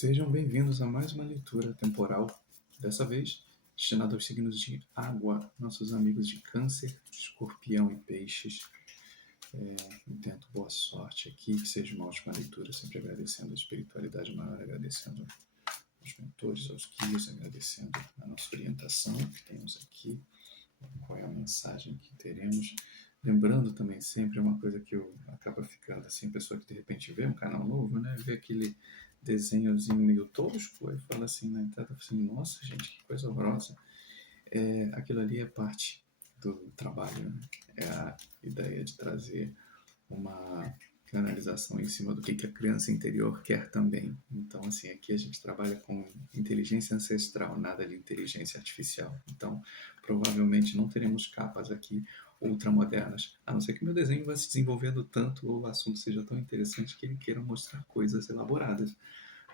Sejam bem-vindos a mais uma leitura temporal, dessa vez destinada aos signos de água, nossos amigos de Câncer, Escorpião e Peixes. Intento boa sorte aqui, que seja uma ótima leitura, sempre agradecendo a espiritualidade maior, agradecendo aos mentores, aos guias, agradecendo a nossa orientação que temos aqui, qual é a mensagem que teremos. Lembrando também sempre uma coisa que eu acaba ficando assim, a pessoa que de repente vê um canal novo, né, vê aquele desenhozinho meio tosco, e fala assim na entrada, assim, nossa gente, que coisa horrorosa. Aquilo ali é parte do trabalho, né? É a ideia de trazer uma canalização em cima do que a criança interior quer também. Então, assim, aqui a gente trabalha com inteligência ancestral, nada de inteligência artificial. Então, provavelmente não teremos capas aqui ultramodernas, a não ser que meu desenho vá se desenvolvendo tanto ou o assunto seja tão interessante que ele queira mostrar coisas elaboradas.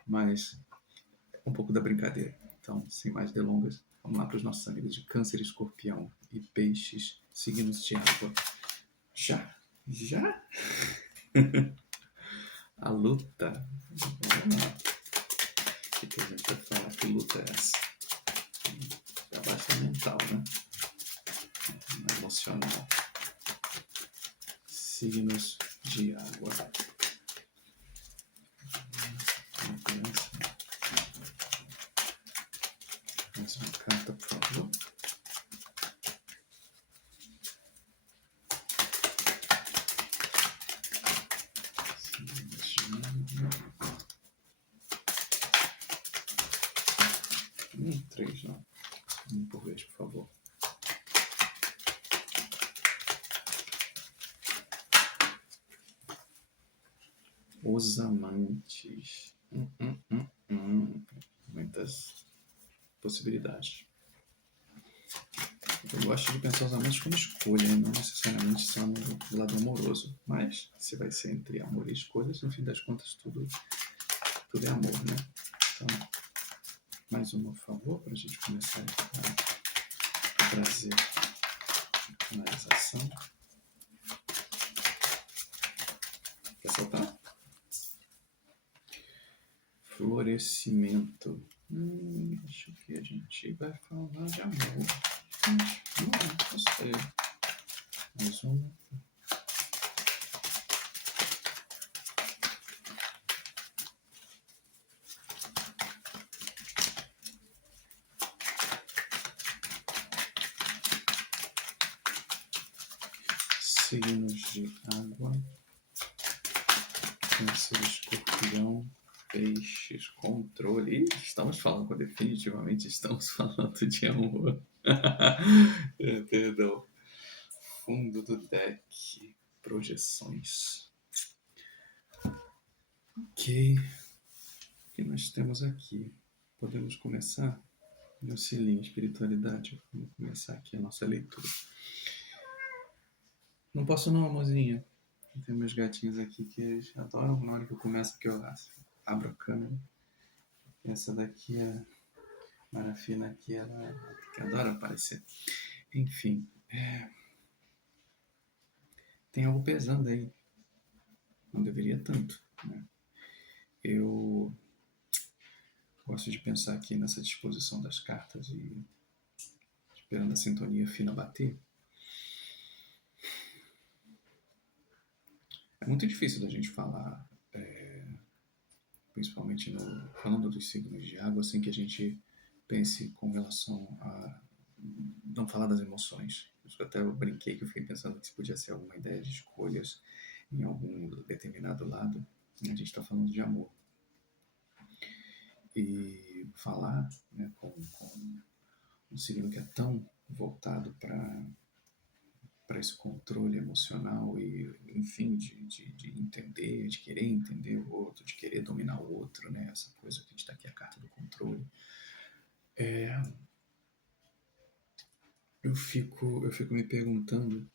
Mas é um pouco da brincadeira. Então, sem mais delongas, vamos lá para os nossos amigos de Câncer, Escorpião e Peixes, signos de água. Já? A luta. Vamos lá. O que a gente vai falar? Que luta é essa? Já baixa mental, né? Emocional. Signos de água. Mais uma carta, por favor. Três, não. Um por vez, por favor. Os amantes. Muitas possibilidades. Eu gosto de pensar os amantes como escolha, não necessariamente só no lado amoroso. Mas, se vai ser entre amor e escolhas, no fim das contas, tudo é amor, né? Então, mais uma, por favor, para a gente começar a trazer a analisação. Quer soltar? Florescimento. Acho que a gente vai falar de amor. Não sei. Mais um. Signos de água. Câncer, Escorpião, Peixes, controle. Estamos falando, definitivamente estamos falando de amor. Perdão. Fundo do deck. Projeções. Ok. O que nós temos aqui? Podemos começar? Meu selinho, espiritualidade. Vamos começar aqui a nossa leitura. Não posso não, amorzinha. Tem meus gatinhos aqui que eles adoram na hora que eu começo, que eu abro a câmera. Essa daqui é Marafina aqui, ela que adora aparecer. Enfim, tem algo pesando aí. Não deveria tanto, né? Eu gosto de pensar aqui nessa disposição das cartas e esperando a sintonia fina bater. É muito difícil da gente falar, principalmente falando dos signos de água, assim que a gente pense com relação a não falar das emoções. Até eu brinquei que eu fiquei pensando que se podia ser alguma ideia de escolhas em algum determinado lado. A gente está falando de amor. E falar, né, com um signo que é tão voltado para esse controle emocional e, enfim, de entender, de querer entender o outro, de querer dominar o outro, né? Essa coisa que a gente está aqui, a carta do controle. Eu fico me perguntando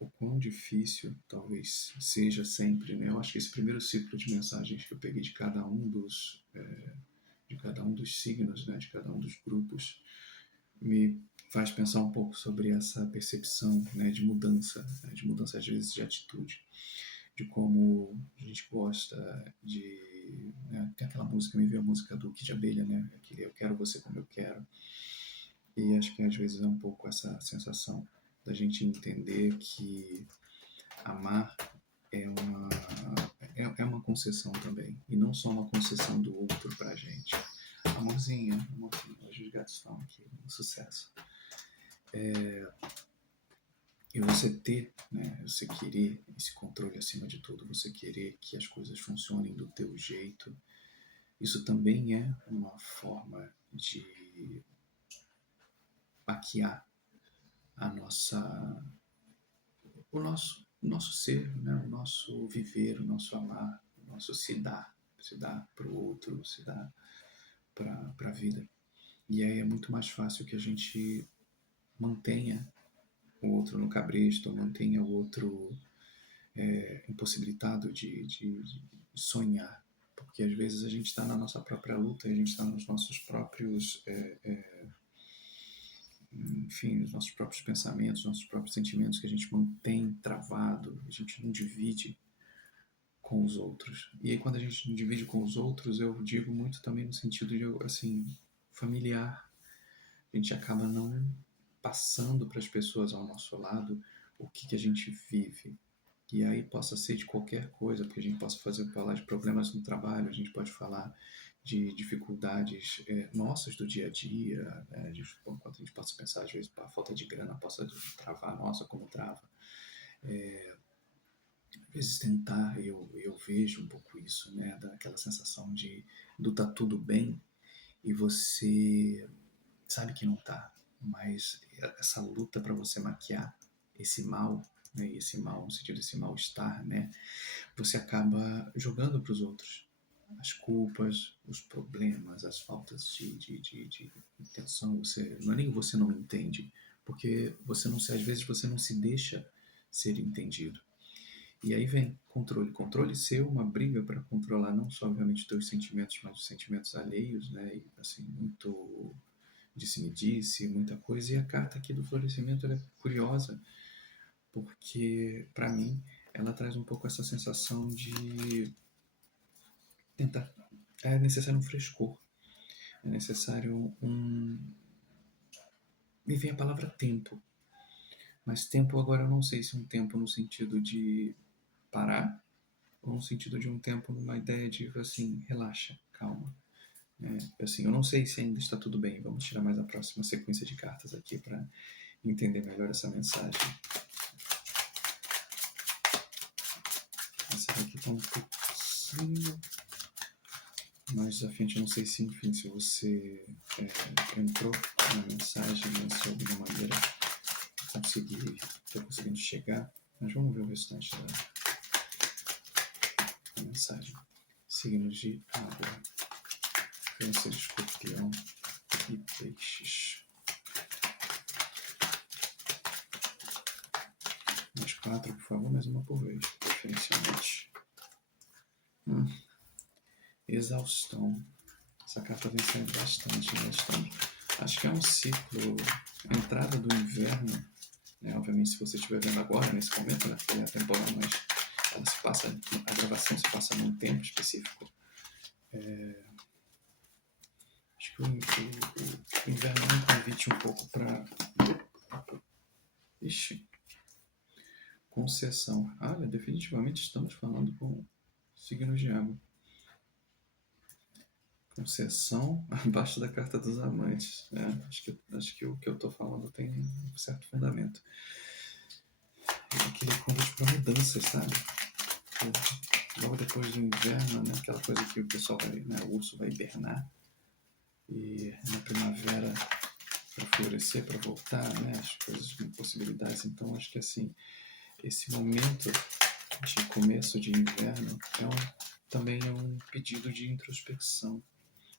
o quão difícil talvez seja sempre, né? Eu acho que esse primeiro ciclo de mensagens que eu peguei de cada um dos signos, né? De cada um dos grupos, me faz pensar um pouco sobre essa percepção, né, de mudança às vezes de atitude, de como a gente gosta de, aquela música, me veio a música do Kid Abelha, né? Aquele Eu Quero Você Como Eu Quero. E acho que às vezes é um pouco essa sensação da gente entender que amar é uma concessão também. E não só uma concessão do outro pra gente. Amorzinho, hoje os gatos estão aqui, um sucesso. E você ter, né, você querer esse controle acima de tudo, você querer que as coisas funcionem do teu jeito, isso também é uma forma de maquiar a o nosso ser, né, o nosso viver, o nosso amar, o nosso se dar para o outro, se dar para a vida. E aí é muito mais fácil que a gente mantenha o outro no cabresto, mantenha o outro impossibilitado de sonhar. Porque às vezes a gente está na nossa própria luta, a gente está nos nossos próprios, enfim, nos nossos próprios pensamentos, nossos próprios sentimentos que a gente mantém travado, a gente não divide com os outros. E aí quando a gente não divide com os outros, eu digo muito também no sentido de, assim, familiar. A gente acaba não passando para as pessoas ao nosso lado o que a gente vive. E aí possa ser de qualquer coisa, porque a gente possa falar de problemas no trabalho, a gente pode falar de dificuldades nossas do dia a dia, né? Enquanto a gente possa pensar, às vezes, a falta de grana possa travar, nossa, como trava. Às vezes tentar, eu vejo um pouco isso, né? Daquela sensação do tá tudo bem e você sabe que não tá, mas essa luta para você maquiar esse mal, né? Esse mal, no sentido desse mal-estar, né? Você acaba jogando para os outros as culpas, os problemas, as faltas de intenção. Não é nem você não entende, porque você não, às vezes você não se deixa ser entendido. E aí vem controle. Controle ser uma briga para controlar não só, obviamente, os teus sentimentos, mas os sentimentos alheios, né? E, assim, muito disse-me-disse, muita coisa. E a carta aqui do florescimento, ela é curiosa, porque, para mim, ela traz um pouco essa sensação de tentar. É necessário um frescor. É necessário um. Me vem a palavra tempo. Mas tempo agora eu não sei se é um tempo no sentido de parar ou no sentido de um tempo numa ideia de, assim, relaxa, calma. Assim, eu não sei se ainda está tudo bem. Vamos tirar mais a próxima sequência de cartas aqui para entender melhor essa mensagem. Essa daqui está um pouquinho mais desafiante. Eu não sei se, enfim, se você entrou na mensagem, né, se de alguma maneira estou conseguindo chegar. Mas vamos ver o restante da mensagem. Signos de água. Câncer, Escorpião e Peixes. Mais 4, por favor, mais uma por vez, preferencialmente. Exaustão. Essa carta vem saindo bastante, bastante. Acho que é um ciclo. A entrada do inverno, né? Obviamente, se você estiver vendo agora, nesse momento, né? Porque é temporal, mas ela se passa, a gravação se passa num tempo específico. Acho que o inverno é um convite um pouco para. Ixi. Concessão. Olha, definitivamente estamos falando com signos de água. Concessão abaixo da carta dos amantes. Acho que o que eu estou falando tem um certo fundamento. É aquele convite para mudanças, sabe? Logo depois do inverno, né? Aquela coisa que o pessoal vai, né? O urso vai hibernar. E na primavera para florescer, para voltar, né? As coisas com possibilidades. Então acho que assim, esse momento de começo de inverno também é um pedido de introspecção.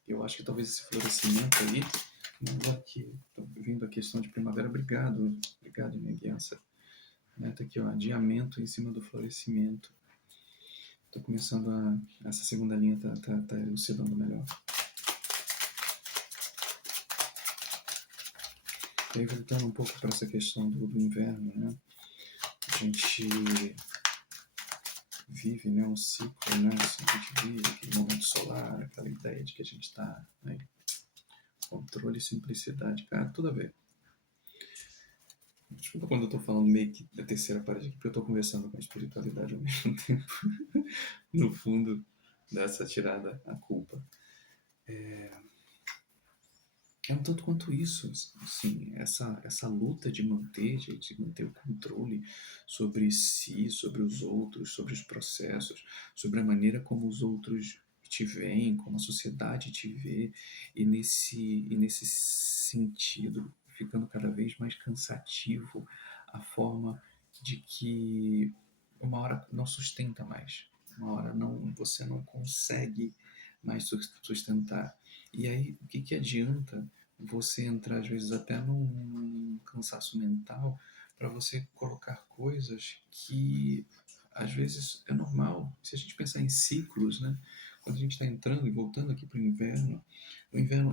Eu acho que talvez esse florescimento aí, aqui, vindo a questão de primavera, obrigado, minha guiança. Tá aqui, ó, adiamento em cima do florescimento. Estou começando essa segunda linha tá elucidando melhor. E aí, voltando um pouco para essa questão do inverno, né? A gente vive, né, um ciclo, né? A gente vive aquele momento solar, aquela parede que a gente está, né? Controle e simplicidade, cara, tudo a ver. Desculpa quando eu tô falando meio que da terceira parede, porque eu tô conversando com a espiritualidade ao mesmo tempo. No fundo dessa tirada, a culpa. É um tanto quanto isso, sim, essa luta de manter, gente, de manter o controle sobre si, sobre os outros, sobre os processos, sobre a maneira como os outros te veem, como a sociedade te vê, e nesse sentido, ficando cada vez mais cansativo a forma de que uma hora não sustenta mais, uma hora não, você não consegue mais sustentar. E aí, o que que adianta você entrar, às vezes, até num cansaço mental para você colocar coisas que, às vezes, é normal. Se a gente pensar em ciclos, né? Quando a gente está entrando e voltando aqui para o inverno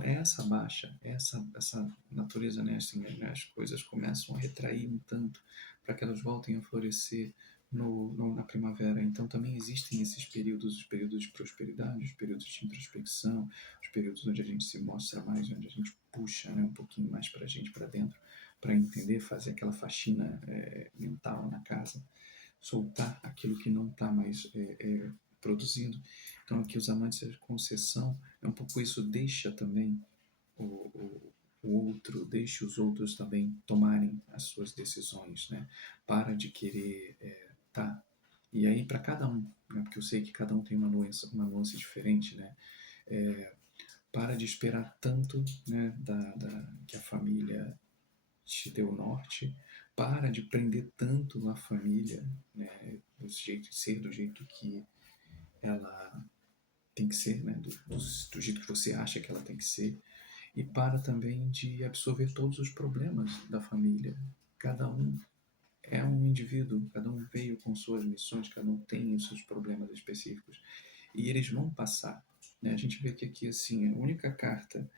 é essa baixa, é essa natureza, né? Assim, né? As coisas começam a retrair um tanto para que elas voltem a florescer na primavera. Então, também existem esses períodos, os períodos de prosperidade, os períodos de introspecção, os períodos onde a gente se mostra mais, onde a gente puxa, né, um pouquinho mais para a gente, para dentro, para entender, fazer aquela faxina mental na casa, soltar aquilo que não está mais produzindo. Então, aqui os amantes da concessão, é um pouco isso, deixa também o outro, deixe os outros também tomarem as suas decisões, né? Para de querer tá. E aí, para cada um, né? Porque eu sei que cada um tem uma nuance diferente, né? Para de esperar tanto, né, que a família te deu o norte, para de prender tanto a família, né, do jeito de ser, do jeito que ela tem que ser, né, do jeito que você acha que ela tem que ser, e para também de absorver todos os problemas da família. Cada um é um indivíduo, cada um veio com suas missões, cada um tem os seus problemas específicos, e eles vão passar. Né? A gente vê que aqui, assim, a única carta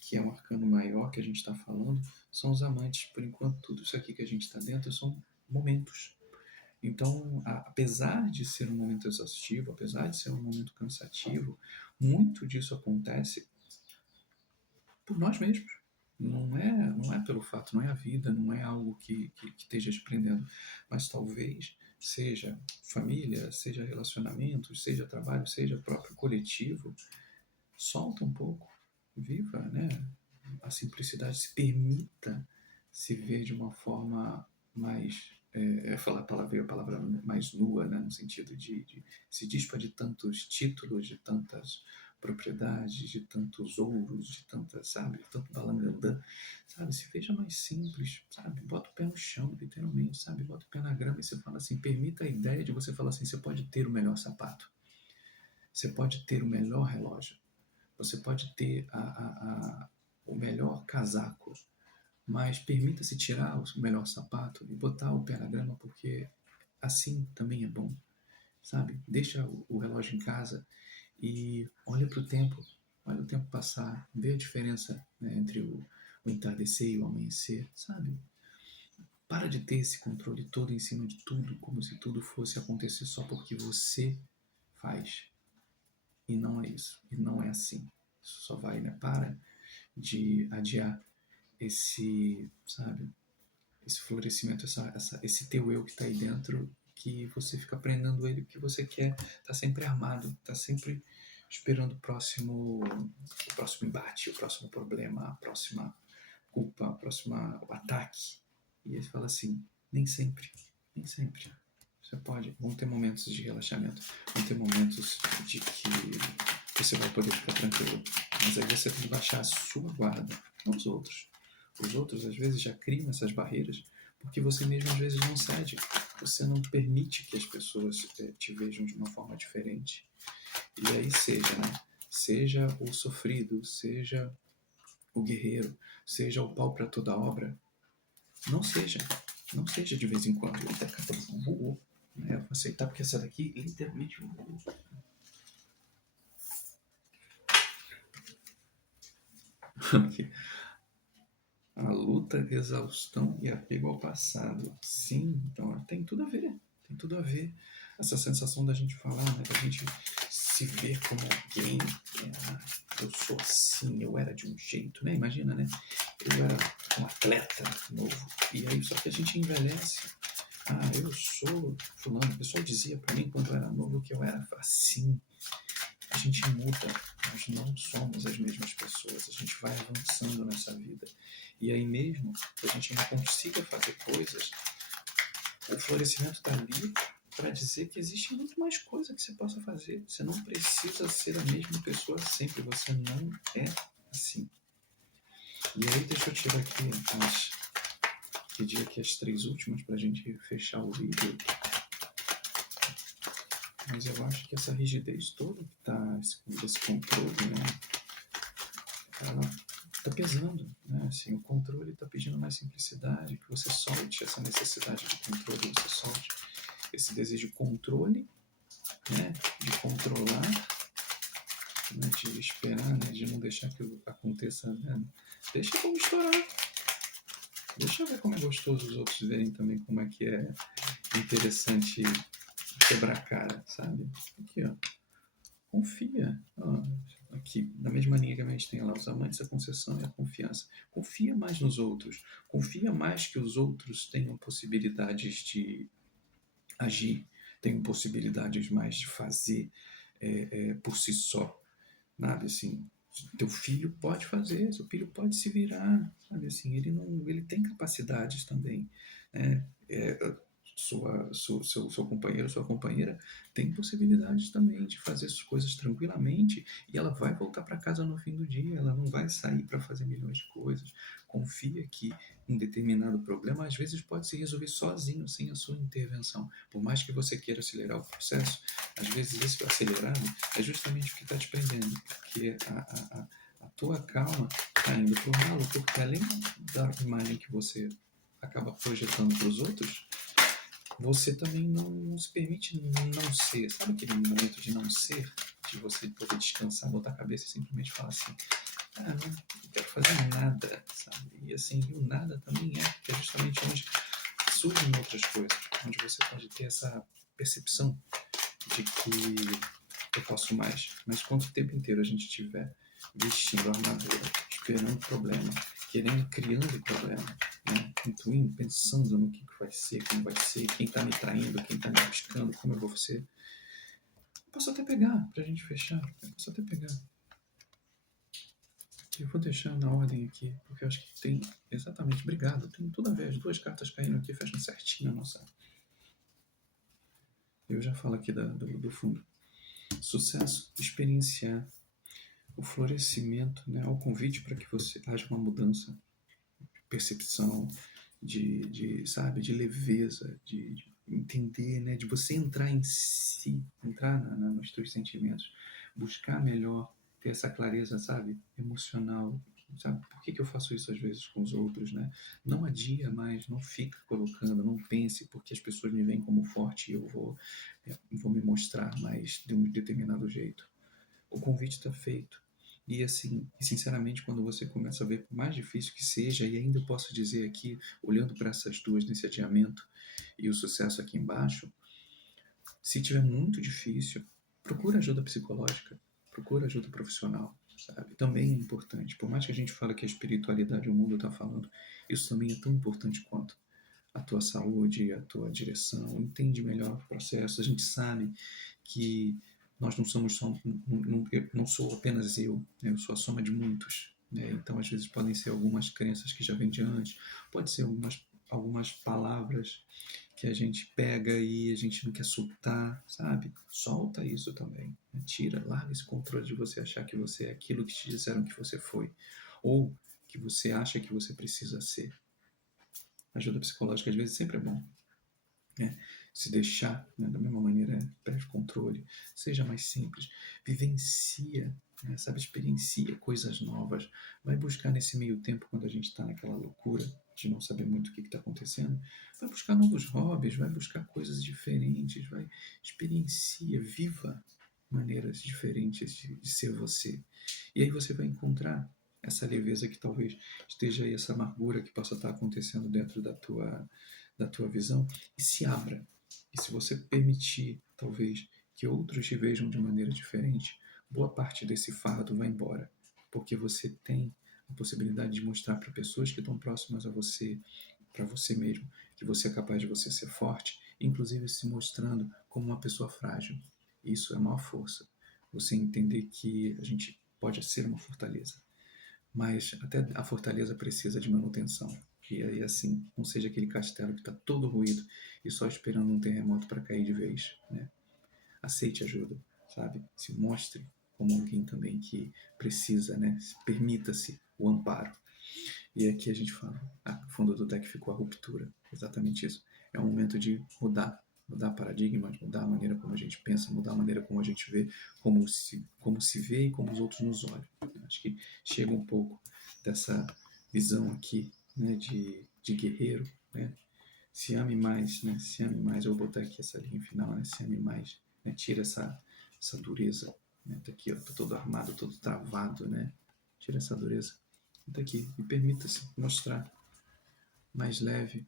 que é um arcano maior que a gente está falando, são os amantes. Por enquanto, tudo isso aqui que a gente está dentro são momentos. Então, apesar de ser um momento exaustivo, apesar de ser um momento cansativo, muito disso acontece por nós mesmos. Não é pelo fato, não é a vida, não é algo que esteja desprendendo, mas talvez seja família, seja relacionamentos, seja trabalho, seja próprio coletivo. Solta um pouco, viva, né? A simplicidade, se permita se ver de uma forma mais, falar a palavra mais nua, né? No sentido de se dispa de tantos títulos, de tantas propriedades, de tantos ouros, de tantas, sabe, de tanto balangandã, sabe, se veja mais simples, sabe, bota o pé no chão, literalmente, sabe, bota o pé na grama e você fala assim, permita a ideia de você falar assim, você pode ter o melhor sapato, você pode ter o melhor relógio, você pode ter o melhor casaco, mas permita-se tirar o melhor sapato e botar o pé na grama, porque assim também é bom, sabe? Deixa o relógio em casa e olha o tempo passar, vê a diferença, né, entre o entardecer e o amanhecer, sabe? Para de ter esse controle todo em cima de tudo, como se tudo fosse acontecer só porque você faz. E não é isso, e não é assim. Isso só vai, né? Para de adiar esse, sabe, esse florescimento, esse teu eu que está aí dentro, que você fica prendendo ele porque você quer, tá sempre armado, tá sempre esperando o próximo embate, o próximo problema, a próxima culpa, o ataque. E ele fala assim, nem sempre, nem sempre. Você pode, vão ter momentos de relaxamento, vão ter momentos de que você vai poder ficar tranquilo. Mas aí você tem que baixar a sua guarda, não os outros. Os outros, às vezes, já criam essas barreiras porque você mesmo, às vezes, não cede. Você não permite que as pessoas te vejam de uma forma diferente. E aí seja o sofrido, seja o guerreiro, seja o pau para toda obra. Não seja. Não seja de vez em quando. Eita, cara, voou. Eu vou aceitar porque essa daqui literalmente voou. A luta, exaustão e apego ao passado. Sim, então tem tudo a ver. Tem tudo a ver. Essa sensação da gente falar, né, da gente se ver como alguém. muito, né? Imagina, né? Eu era um atleta novo, e aí só que a gente envelhece. Eu sou fulano. O pessoal dizia para mim quando eu era novo que eu era assim. A gente muda, nós não somos as mesmas pessoas, a gente vai avançando nessa vida. E aí mesmo que a gente não consiga fazer coisas, o florescimento está ali para dizer que existe muito mais coisa que você possa fazer. Você não precisa ser a mesma pessoa sempre, você não é assim. E aí deixa eu tirar aqui, pedir aqui as 3 últimas para a gente fechar o vídeo. Mas eu acho que essa rigidez toda que está, esse controle, né, ela está pesando, né? Assim, o controle está pedindo mais simplicidade, que você solte essa necessidade de controle, você solte esse desejo de controle, né, de controlar, né, de esperar, né, de não deixar que aconteça, né? Deixa como estourar, deixa eu ver como é gostoso os outros verem também como é que é interessante quebrar a cara, sabe? Aqui, ó. Confia. Aqui, na mesma linha que a gente tem lá, os amantes, a concessão e a confiança. Confia mais nos outros. Confia mais que os outros tenham possibilidades de agir, tenham possibilidades mais de fazer por si só. Nada assim. Teu filho pode fazer, seu filho pode se virar, sabe assim, ele tem capacidades também, né? Seu companheiro, sua companheira tem possibilidades também de fazer as coisas tranquilamente e ela vai voltar para casa no fim do dia, ela não vai sair para fazer milhões de coisas. Confia que um determinado problema às vezes pode se resolver sozinho, sem a sua intervenção. Por mais que você queira acelerar o processo, às vezes esse acelerado é justamente o que está te prendendo, porque a tua calma está indo para o ralo, porque além da imagem que você acaba projetando para os outros, você também não se permite não ser. Sabe aquele momento de não ser? De você poder descansar, botar a cabeça e simplesmente falar assim, não quero fazer nada, sabe? E assim, e o nada também é justamente onde surgem outras coisas, onde você pode ter essa percepção de que eu posso mais. Mas quanto tempo inteiro a gente estiver vestindo a armadura, esperando problema, querendo, criando problema, né? Intuindo, pensando no que vai ser, como vai ser, quem está me traindo, quem está me buscando, como eu vou ser. Eu posso até pegar, pra gente fechar, eu posso até pegar. Eu vou deixar na ordem aqui, porque eu acho que tem exatamente, obrigado, tem tudo a ver, as 2 cartas caindo aqui, fecham certinho a nossa. Eu já falo aqui do fundo. Sucesso, experienciar o florescimento, né, o convite para que você haja uma mudança, percepção, sabe, de leveza, de entender, né, de você entrar em si, entrar nos teus sentimentos, buscar melhor, ter essa clareza, sabe, emocional, sabe, por que eu faço isso às vezes com os outros, né? Não adia mais, não fica colocando, não pense porque as pessoas me veem como forte e eu vou me mostrar mais de um determinado jeito. O convite está feito. E assim, sinceramente, quando você começa a ver, por mais difícil que seja, e ainda posso dizer aqui, olhando para essas 2 nesse adiamento e o sucesso aqui embaixo, se tiver muito difícil, procura ajuda psicológica, procura ajuda profissional, sabe? Também é importante. Por mais que a gente fale que a espiritualidade o mundo está falando, isso também é tão importante quanto a tua saúde, a tua direção, entende melhor o processo. A gente sabe que nós não somos só, não sou apenas eu, né? Eu sou a soma de muitos, né? Então às vezes podem ser algumas crenças que já vêm de antes, pode ser algumas palavras que a gente pega e a gente não quer soltar, sabe? Solta isso também, né? Tira, larga esse controle de você achar que você é aquilo que te disseram que você foi, ou que você acha que você precisa ser. Ajuda psicológica às vezes sempre é bom, né? Se deixar, né, da mesma maneira, perde controle, seja mais simples, vivencia, né, sabe, experiencia coisas novas, vai buscar nesse meio tempo, quando a gente está naquela loucura de não saber muito o que está acontecendo, vai buscar novos hobbies, vai buscar coisas diferentes, vai experiencia, viva maneiras diferentes de ser você. E aí você vai encontrar essa leveza que talvez esteja aí, essa amargura que possa estar acontecendo dentro da tua visão, e se abra. E se você permitir, talvez, que outros te vejam de maneira diferente, boa parte desse fardo vai embora, porque você tem a possibilidade de mostrar para pessoas que estão próximas a você, para você mesmo, que você é capaz de você ser forte, inclusive se mostrando como uma pessoa frágil. Isso é a maior força. Você entender que a gente pode ser uma fortaleza, mas até a fortaleza precisa de manutenção. E aí, assim, não seja aquele castelo que está todo ruído e só esperando um terremoto para cair de vez, né? Aceite ajuda, sabe? Se mostre como alguém também que precisa, né? Permita-se o amparo. E aqui a gente fala, no fundo do deck ficou a ruptura, exatamente isso. É um momento de mudar paradigmas, mudar a maneira como a gente pensa, mudar a maneira como a gente vê, como se vê e como os outros nos olham. Acho que chega um pouco dessa visão aqui, né, de guerreiro, né? Se ame mais, né? Se ame mais. Eu vou botar aqui essa linha final, né? Se ame mais, né? Tira essa dureza, né? Tá aqui, ó, tô todo armado, todo travado, né? Tira essa dureza. Tá aqui e permita-se mostrar mais leve,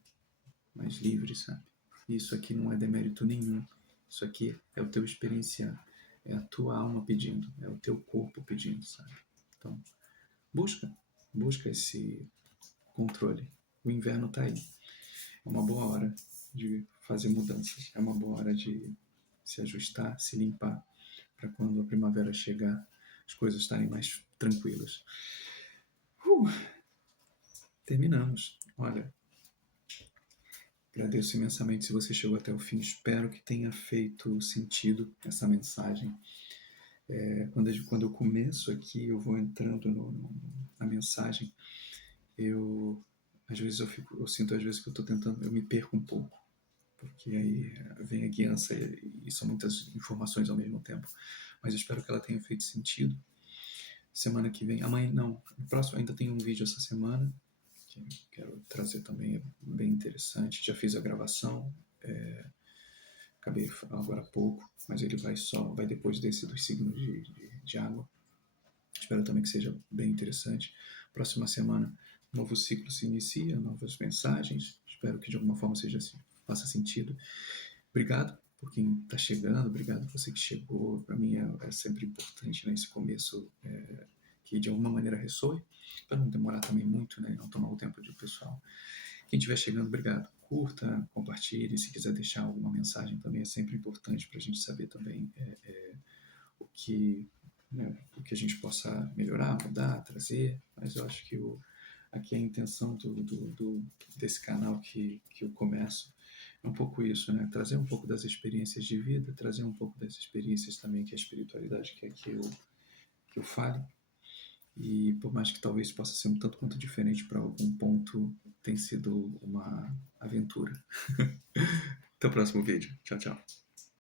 mais livre, sabe? Isso aqui não é demérito nenhum. Isso aqui é o teu experienciar, é a tua alma pedindo, é o teu corpo pedindo, sabe? Então, busca esse controle. O inverno tá aí. É uma boa hora de fazer mudanças. É uma boa hora de se ajustar, se limpar, para quando a primavera chegar, as coisas estarem mais tranquilas. Terminamos. Olha, agradeço imensamente se você chegou até o fim. Espero que tenha feito sentido essa mensagem. Quando eu começo aqui, eu vou entrando na mensagem, às vezes eu sinto às vezes que eu me perco um pouco, porque aí vem a guiança e são muitas informações ao mesmo tempo. Mas eu espero que ela tenha feito sentido. Semana que vem, amanhã não, no próximo ainda tem um vídeo essa semana que quero trazer também, é bem interessante. Já fiz a gravação, acabei agora há pouco, mas ele vai depois desse dos signos de água. Espero também que seja bem interessante. Próxima semana, novo ciclo se inicia, novas mensagens. Espero que de alguma forma faça sentido. Obrigado por quem está chegando, obrigado por você que chegou. Para mim é sempre importante, né, esse começo que de alguma maneira ressoe, para não demorar também muito, né, não tomar o tempo do pessoal. Quem estiver chegando, obrigado. Curta, compartilhe. Se quiser deixar alguma mensagem também, é sempre importante para a gente saber também o que, né, o que a gente possa melhorar, mudar, trazer. Mas eu acho que aqui a intenção desse canal que eu começo é um pouco isso, né? Trazer um pouco das experiências de vida, trazer um pouco das experiências também que a espiritualidade quer que eu fale. E por mais que talvez possa ser um tanto quanto diferente para algum ponto, tem sido uma aventura. Até o próximo vídeo. Tchau, tchau.